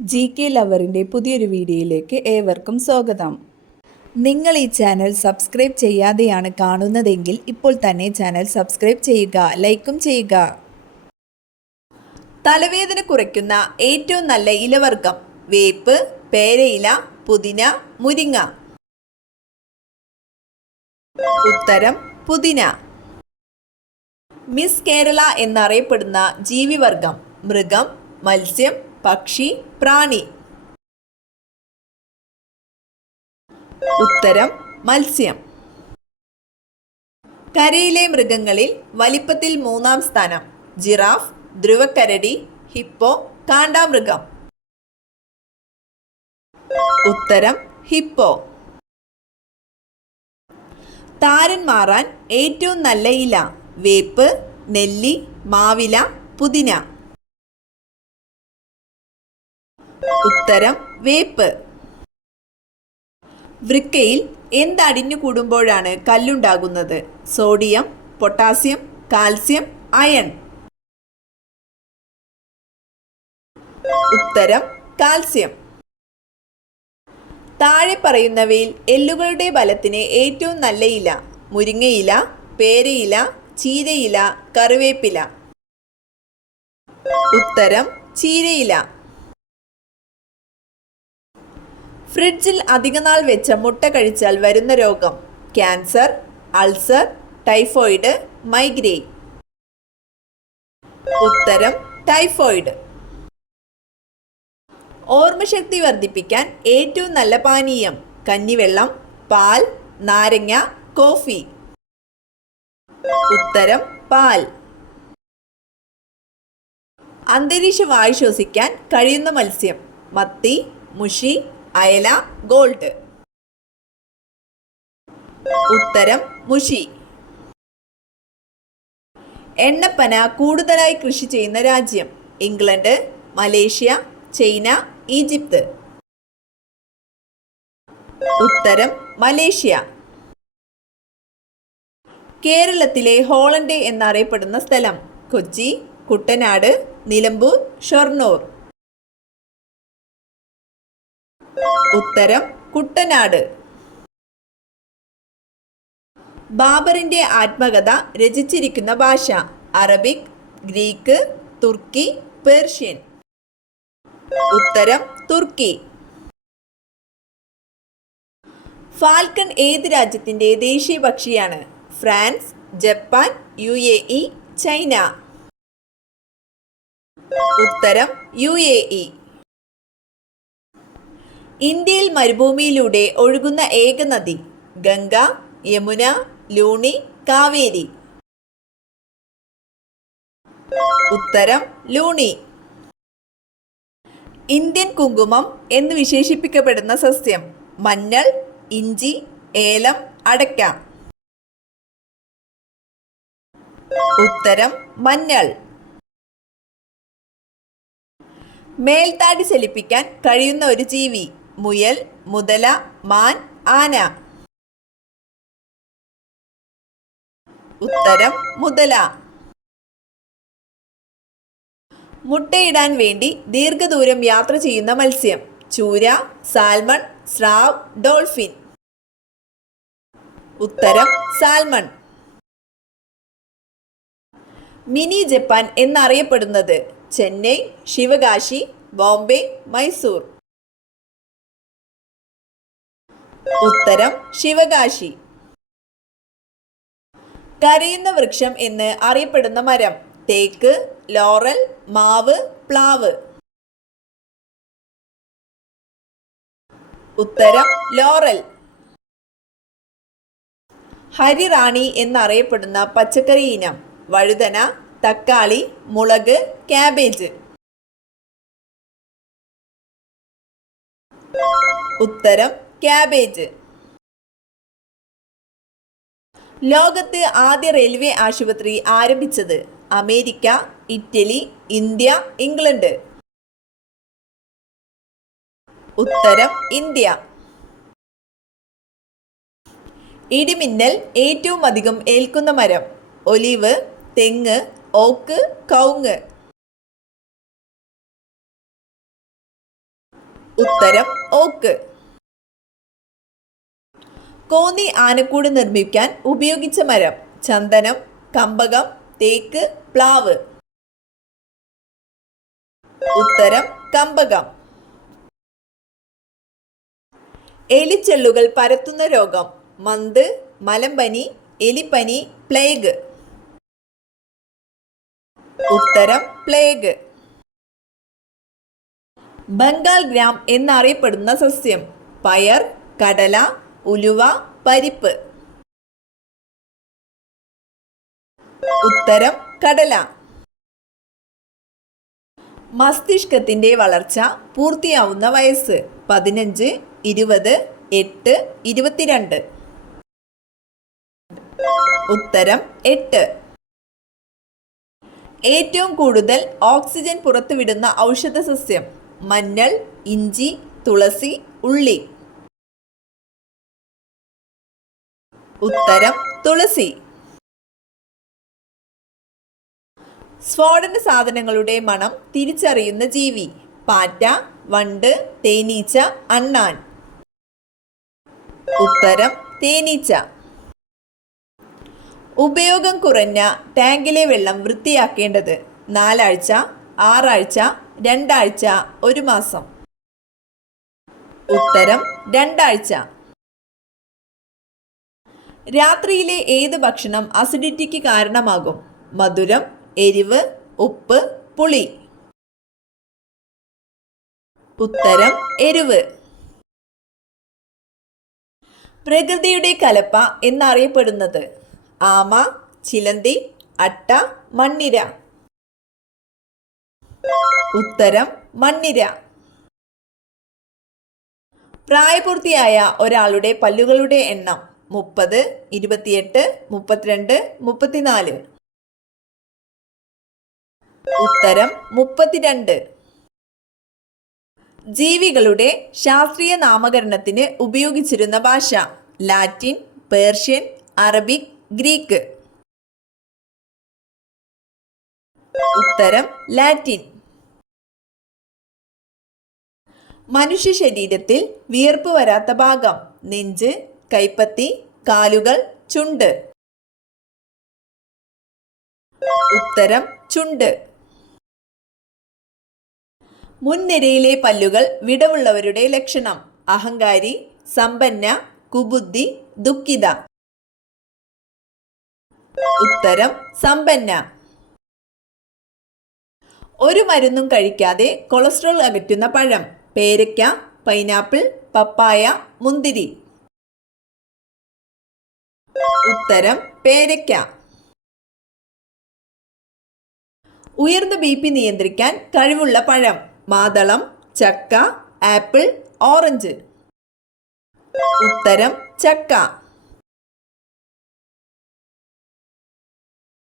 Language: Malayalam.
GK ലവറിൻ്റെ പുതിയൊരു വീഡിയോയിലേക്ക് ഏവർക്കും സ്വാഗതം. നിങ്ങൾ ഈ ചാനൽ സബ്സ്ക്രൈബ് ചെയ്യാതെയാണ് കാണുന്നതെങ്കിൽ ഇപ്പോൾ തന്നെ ചാനൽ സബ്സ്ക്രൈബ് ചെയ്യുക, ലൈക്കും ചെയ്യുക. തലവേദന കുറയ്ക്കുന്ന ഏറ്റവും നല്ല ഇലവർഗം: വേപ്പ്, പേരയില, പുതിന, മുരിങ്ങ. ഉത്തരം പുതിന. മിസ് കേരള എന്നറിയപ്പെടുന്ന ജീവിവർഗം: മൃഗം, മത്സ്യം, പക്ഷി, പ്രാണി. ഉത്തരം മത്സ്യം. കരയിലെ മൃഗങ്ങളിൽ വലിപ്പത്തിൽ 3-ാം സ്ഥാനം: ജിറാഫ്, ധ്രുവക്കരടി, ഹിപ്പോ, കാണ്ടാമൃഗം. ഉത്തരം ഹിപ്പോ. താരൻ മാറാൻ ഏറ്റവും നല്ല ഇല: വേപ്പ്, നെല്ലി, മാവില, പുതിന. ഉത്തരം വേപ്പ്. വൃക്കയിൽ എന്തടിഞ്ഞു കൂടുമ്പോഴാണ് കല്ലുണ്ടാകുന്നത്? Sodium, potassium, calcium, iron. ഉത്തരം കാൽസ്യം. താഴെ പറയുന്നവയിൽ എല്ലുകളുടെ ബലത്തിന് ഏറ്റവും നല്ല ഇല: മുരിങ്ങയില, പേരയില, ചീരയില, കറിവേപ്പില. ഉത്തരം ചീരയില. ഫ്രിഡ്ജിൽ അധികനാൾ വെച്ച മുട്ട കഴിച്ചാൽ വരുന്ന രോഗം: ക്യാൻസർ, അൾസർ, ടൈഫോയിഡ്, മൈഗ്രെയിൻ. ഉത്തരം ടൈഫോയിഡ്. ഓർമ്മശക്തി വർദ്ധിപ്പിക്കാൻ ഏറ്റവും നല്ല പാനീയം: കഞ്ഞിവെള്ളം, പാൽ, നാരങ്ങ, കോഫി. ഉത്തരം പാൽ. അന്തരീക്ഷ വായു ശ്വസിക്കാൻ കഴിയുന്ന മത്സ്യം: മത്തി, മുഷി, അയല, ഗോൾഡ്. ഉത്തരം മുഷി. എണ്ണപ്പന കൂടുതലായി കൃഷി ചെയ്യുന്ന രാജ്യം: ഇംഗ്ലണ്ട്, മലേഷ്യ, ചൈന, ഈജിപ്ത്. ഉത്തരം മലേഷ്യ. കേരളത്തിലെ ഹോളണ്ട് എന്നറിയപ്പെടുന്ന സ്ഥലം: കൊച്ചി, കുട്ടനാട്, നിലമ്പൂർ, ഷൊർണൂർ. ഉത്തരം കുട്ടനാട്. ബാബറിന്റെ ആത്മകഥ രചിച്ചിരിക്കുന്ന ഭാഷ: അറബിക്, ഗ്രീക്ക്, തുർക്കി, പേർഷ്യൻ. ഉത്തരം തുർക്കി. ഫാൽക്കൺ ഏത് രാജ്യത്തിന്റെ ദേശീയ പക്ഷിയാണ്? France, Japan, UAE, China. ഉത്തരം UAE. ഇന്ത്യയിൽ മരുഭൂമിയിലൂടെ ഒഴുകുന്ന ഏക നദി: ഗംഗ, യമുന, ലൂണി, കാവേരി. ഉത്തരം ലൂണി. ഇന്ത്യൻ കുങ്കുമം എന്ന് വിശേഷിപ്പിക്കപ്പെടുന്ന സസ്യം: മഞ്ഞൾ, ഇഞ്ചി, ഏലം, അടയ്ക്ക. ഉത്തരം മഞ്ഞൾ. മേൽത്താടി ചലിപ്പിക്കാൻ കഴിയുന്ന ഒരു ജീവി: മുയൽ, മുതല, മാൻ, ആന. ഉത്തരം മുതല. മുട്ടയിടാൻ വേണ്ടി ദീർഘദൂരം യാത്ര ചെയ്യുന്ന മത്സ്യം: ചൂര, സാൽമൺ, സ്രാവ്, ഡോൾഫിൻ. ഉത്തരം സാൽമൺ. മിനി ജപ്പാൻ എന്നറിയപ്പെടുന്നത്: ചെന്നൈ, ശിവകാശി, ബോംബെ, മൈസൂർ. ഉത്തരം ശിവകാശി. കരയുന്ന വൃക്ഷം എന്ന് അറിയപ്പെടുന്ന മരം: തേക്ക്, ലോറൽ, മാവ്, പ്ലാവ്. ഉത്തരം ലോറൽ. ഹരിറാണി എന്നറിയപ്പെടുന്ന പച്ചക്കറി ഇനം: വഴുതന, തക്കാളി, മുളക്, ക്യാബേജ്. ഉത്തരം ക്യാബേജ്. ലോകത്ത് ആദ്യ റെയിൽവേ ആശുപത്രി ആരംഭിച്ചത്: അമേരിക്ക, ഇറ്റലി, ഇന്ത്യ, ഇംഗ്ലണ്ട്. ഉത്തരം ഇന്ത്യ. ഇടിമിന്നൽ ഏറ്റവും അധികം ഏൽക്കുന്ന മരം: ഒലിവ്, തെങ്ങ്, ഓക്ക്, കവുങ്ങ്. ഉത്തരം ഓക്ക്. കോന്നി ആനക്കൂട് നിർമ്മിക്കാൻ ഉപയോഗിച്ച മരം ചന്ദനം, കമ്പകം, തേക്ക്, പ്ലാവ്. ഉത്തരം കമ്പകം. എലിച്ചെള്ളുകൾ പരത്തുന്ന രോഗം മന്ത്, മലമ്പനി, എലിപ്പനി, പ്ലേഗ്. ഉത്തരം പ്ലേഗ്. ബംഗാൾ ഗ്രാം എന്നറിയപ്പെടുന്ന സസ്യം പയർ, കടല, ഉലുവ, പരിപ്പ്. ഉത്തരം കടല. മസ്തിഷ്കത്തിന്റെ വളർച്ച പൂർത്തിയാവുന്ന വയസ്സ് 15, 20, 8, 22. ഉത്തരം 8. ഏറ്റവും കൂടുതൽ ഓക്സിജൻ പുറത്തുവിടുന്ന ഔഷധ സസ്യം മഞ്ഞൾ, ഇഞ്ചി, തുളസി, ഉള്ളി. ഉത്തരം തുളസി. സ്ഫോടന സാധനങ്ങളുടെ മണം തിരിച്ചറിയുന്ന ജീവി പാറ്റ, വണ്ട്, തേനീച്ച, അണ്ണാൻ. ഉത്തരം തേനീച്ച. ഉപയോഗം കുറഞ്ഞ ടാങ്കിലെ വെള്ളം വൃത്തിയാക്കേണ്ടത് 4 ആഴ്ച, 6 ആഴ്ച, 2 ആഴ്ച, 1 മാസം. ഉത്തരം 2 ആഴ്ച. രാത്രിയിലെ ഏത് ഭക്ഷണം അസിഡിറ്റിക്ക് കാരണമാകും മധുരം, എരിവ്, ഉപ്പ്, പുളി. ഉത്തരം എരിവ്. പ്രകൃതിയുടെ കലപ്പ എന്നറിയപ്പെടുന്നത് ആമ, ചിലന്തി, അട്ട, മണ്ണിര. ഉത്തരം മണ്ണിര. പ്രായപൂർത്തിയായ ഒരാളുടെ പല്ലുകളുടെ എണ്ണം 30, 28, 32, 34. ഉത്തരം 32. ജീവികളുടെ ശാസ്ത്രീയ നാമകരണത്തിന് ഉപയോഗിച്ചിരുന്ന ഭാഷ ലാറ്റിൻ, പേർഷ്യൻ, അറബിക്, ഗ്രീക്ക്. ഉത്തരം ലാറ്റിൻ. മനുഷ്യ ശരീരത്തിൽ വിയർപ്പ് വരാത്ത ഭാഗം നെഞ്ച്, കൈപ്പത്തി, കാലുകൾ, ചുണ്ട്. ഉത്തരം ചുണ്ട്. മുൻനിരയിലെ പല്ലുകൾ വിടവുള്ളവരുടെ ലക്ഷണം അഹങ്കാരി, സമ്പന്ന, കുബുദ്ധി, ദുഃഖിത. ഉത്തരം സമ്പന്ന. ഒരു മരുന്നും കഴിക്കാതെ കൊളസ്ട്രോൾ അകറ്റുന്ന പഴം പേരയ്ക്ക, പൈനാപ്പിൾ, പപ്പായ, മുന്തിരി. ഉത്തരം പേരയ്ക്ക. ഉയർന്ന BP നിയന്ത്രിക്കാൻ കഴിവുള്ള പഴം മാതളം, ചക്ക, ആപ്പിൾ, ഓറഞ്ച്. ഉത്തരം ചക്ക.